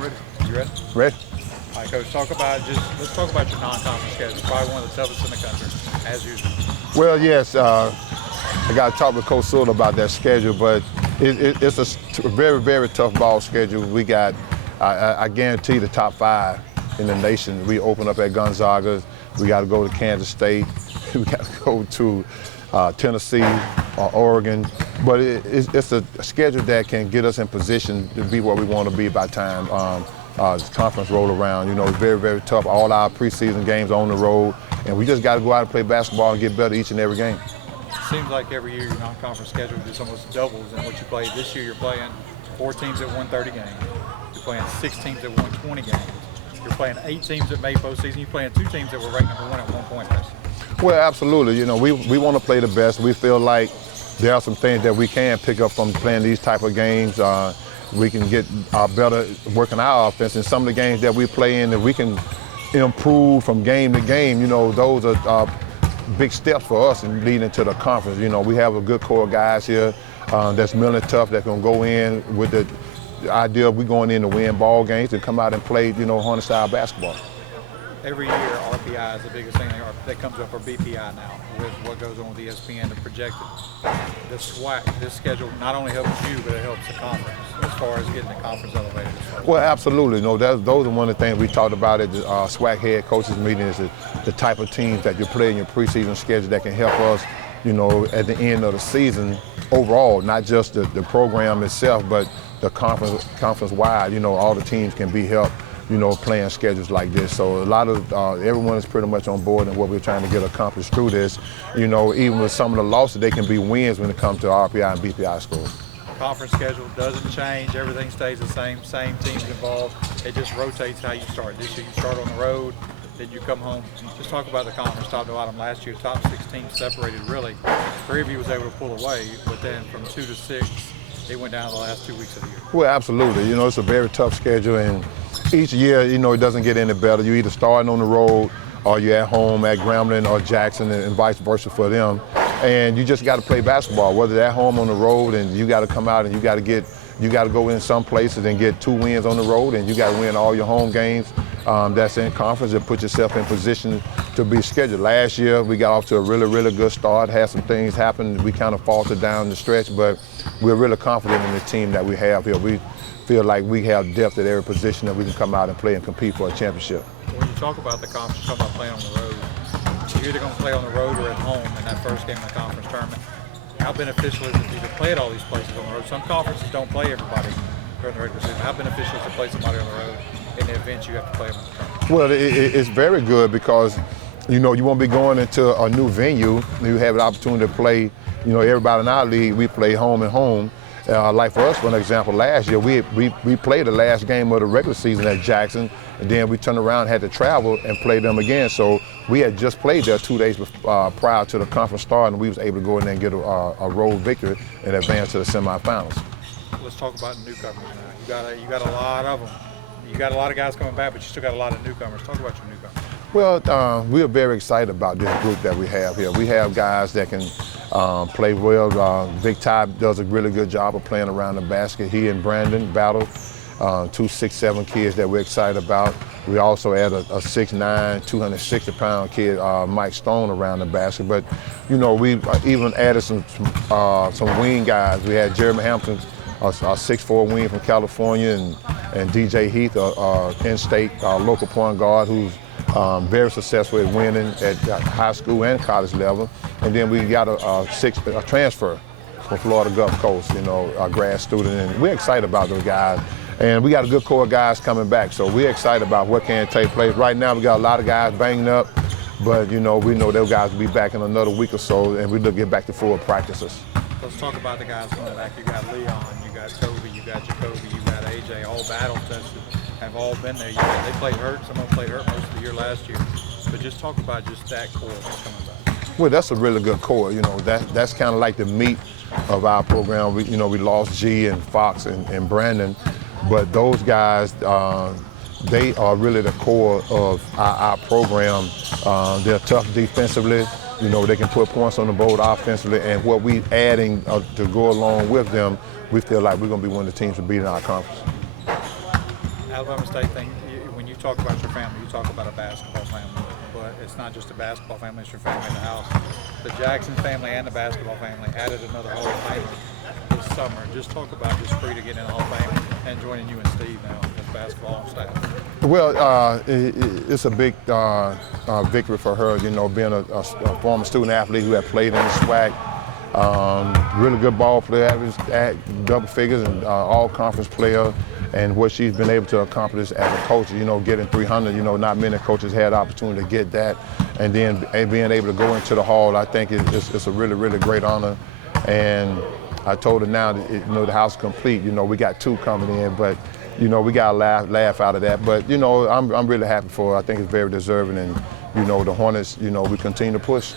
Ready. You ready? Ready? All right, Coach. Let's talk about your non-conference schedule. Probably one of the toughest in the country, as usual. Well, yes, I got to talk with Coach Sewell about that schedule, but it's a very, very tough ball schedule. We got, I guarantee, the top 5 in the nation. We open up at Gonzaga. We got to go to Kansas State. We got to go to Tennessee or Oregon. But it's a schedule that can get us in position to be where we want to be by the time this conference roll around. You know, it's very, very tough. All our preseason games on the road, and we just got to go out and play basketball and get better each and every game. It seems like every year your non-conference schedule just almost doubles in what you play. This year you're playing 4 teams that won 30 games. You're playing 6 teams that won 20 games. You're playing 8 teams that made postseason. You're playing 2 teams that were ranked number 1 at one point last year. Well, absolutely. You know, we want to play the best. We feel like there are some things that we can pick up from playing these type of games. We can get better working our offense. In some of the games that we play in, that we can improve from game to game. You know, those are big steps for us in leading to the conference. You know, we have a good core of guys here that's mentally tough, that can go in with the idea of we going in to win ball games and come out and play, you know, Hornet-style basketball. Every year, RPI is the biggest thing that comes up, or BPI now, with what goes on with ESPN and projected. This schedule not only helps you, but it helps the conference as far as getting the conference elevated. Well, absolutely. No, those are one of the things we talked about at the SWAC head coaches meeting, is the type of teams that you play in your preseason schedule that can help us, you know, at the end of the season overall, not just the program itself, but the conference-wide. You know, all the teams can be helped, you know, playing schedules like this. So a lot of, everyone is pretty much on board in what we're trying to get accomplished through this. You know, even with some of the losses, they can be wins when it comes to RPI and BPI scores. Conference schedule doesn't change. Everything stays the same teams involved. It just rotates how you start. This year you start on the road, then you come home. Just talk about the conference top to bottom. Last year, top 6 teams separated really. 3 of you was able to pull away, but then from 2 to 6, they went down the last 2 weeks of the year. Well, absolutely. You know, it's a very tough schedule, and each year, you know, it doesn't get any better. You either starting on the road or you're at home at Grambling or Jackson, and vice versa for them. And you just got to play basketball, whether they're at home on the road, and you got to come out and you got to go in some places and get 2 wins on the road, and you got to win all your home games that's in conference and put yourself in position to be scheduled. Last year, we got off to a really, really good start, had some things happen. We kind of faltered down the stretch, but we're really confident in the team that we have here. We feel like we have depth at every position that we can come out and play and compete for a championship. When you talk about the conference, talk about playing on the road. You're either going to play on the road or at home in that first game of the conference tournament. How beneficial is it for you to play at all these places on the road? Some conferences don't play everybody during the regular season. How beneficial is it to play somebody on the road in the events you have to play them in the tournament? Well, it's very good because, you know, you won't be going into a new venue. You have an opportunity to play, you know, everybody in our league, we play home and home. Like for us, for an example, last year, we played the last game of the regular season at Jackson, and then we turned around and had to travel and play them again. So we had just played there 2 days prior to the conference start, and we was able to go in there and get a road victory and advance to the semifinals. Let's talk about newcomers now. You got a lot of them. You got a lot of guys coming back, but you still got a lot of newcomers. Talk about your newcomers. Well, we are very excited about this group that we have here. We have guys that can play well. Big Ty does a really good job of playing around the basket. He and Brandon battle 2 6'7" kids that we're excited about. We also add a 6'9", 260-pound kid, Mike Stone, around the basket. But, you know, we even added some wing guys. We had Jeremy Hampton, a 6'4" wing from California, and DJ Heath, in-state local point guard who's very successful at winning at high school and college level. And then we got a transfer from Florida Gulf Coast, you know, a grad student, and we're excited about those guys. And we got a good core of guys coming back, so we're excited about what can take place. Right now, we got a lot of guys banged up, but, you know, we know those guys will be back in another week or so, and we look to get back to full practices. Let's talk about the guys coming back. You got Leon, you got Kobe, you got Jacoby, you got AJ, all battle tested, have all been there. They played hurt. Some of them played hurt most of the year last year. But just talk about just that core that's coming back. Well, that's a really good core. You know, that's kind of like the meat of our program. We lost G and Fox and Brandon, but those guys, they are really the core of our program. They're tough defensively. You know, they can put points on the board offensively, and what we adding to go along with them, we feel like we're going to be one of the teams to beat in our conference. Alabama State thing, when you talk about your family, you talk about a basketball family, but it's not just a basketball family, it's your family in the house. The Jackson family and the basketball family added another Hall of Famer this summer. Just talk about just free to get in the Hall of Fame and joining you and Steve now as basketball staff. Well, it's a big victory for her, you know, being a former student athlete who had played in the SWAC. Really good ball player, average double figures and all conference player, and what she's been able to accomplish as a coach, you know, getting 300, you know, not many coaches had the opportunity to get that, and then being able to go into the Hall, I think it's a really, really great honor. And I told her now that, you know, the house is complete, you know, we got 2 coming in, but, you know, we got a laugh out of that. But, you know, I'm really happy for her. I think it's very deserving, and, you know, the Hornets, you know, we continue to push.